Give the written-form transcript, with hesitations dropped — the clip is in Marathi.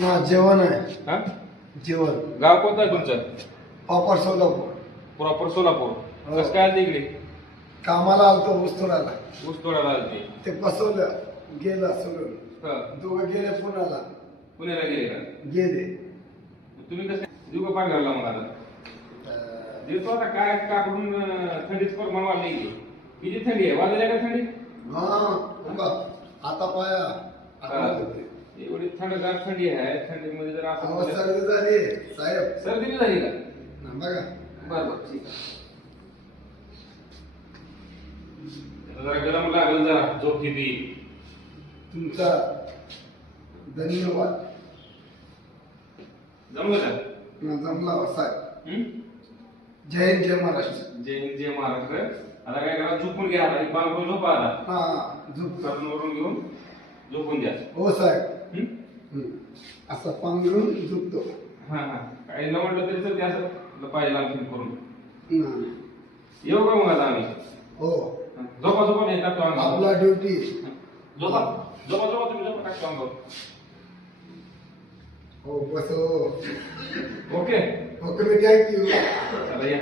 हा जेवण आहे. हा जेवण गाव कोणतं आहे तुमचं? पापड सोलापूर. प्रॉपर सोलापूर. हो. कसं काय आलं इकडे? कामाला आलतो ऊसतोडाला. ऊस तोडायला आलते. ते फसवलं गेलं सोडून. हा. दोघं गेले पुण्याला. पुण्याला गेले का? गेले. तुम्ही कसं जीव पाय घालला मग आता? देतो आता काय काकडून थंडीच प्रमाण वाढले की किती थंडी आहे? वाजल्या का थंडी? हा आता पाया हा. एवढी थंडगार थंडी आहे. थंडीमध्ये जर अहो, असं सर्दी झाली साहेब. सर्दी झाली का? बघा बरं ठीक आहे. जरा गरम लागलं जरा झोप किती तुमचा धन्यवाद. जमलं का? जमला हो साहेब. हं? जय हिंद जय महाराष्ट्र. जय हिंद जय महाराष्ट्र. आता काय करा झोपून घ्या आता. एक बांगून झोपा आता. हा झोप. करून वरून घेऊन झोपून द्या. हो साहेब. हं? असं पांघरून झोपतो. हा हा काही न म्हटलं तरी तर ते असं पाहिजे आणखी करून हा. येऊ का मग आता आम्ही? हो झोपा झोपा नाही टाकतो आम्ही. आपला ड्युटी. झोपा झोपा झोपा तुम्ही झोपा टाकतो आम्ही. हो बस हो. ओके ओके मी थँक्यू. चला या.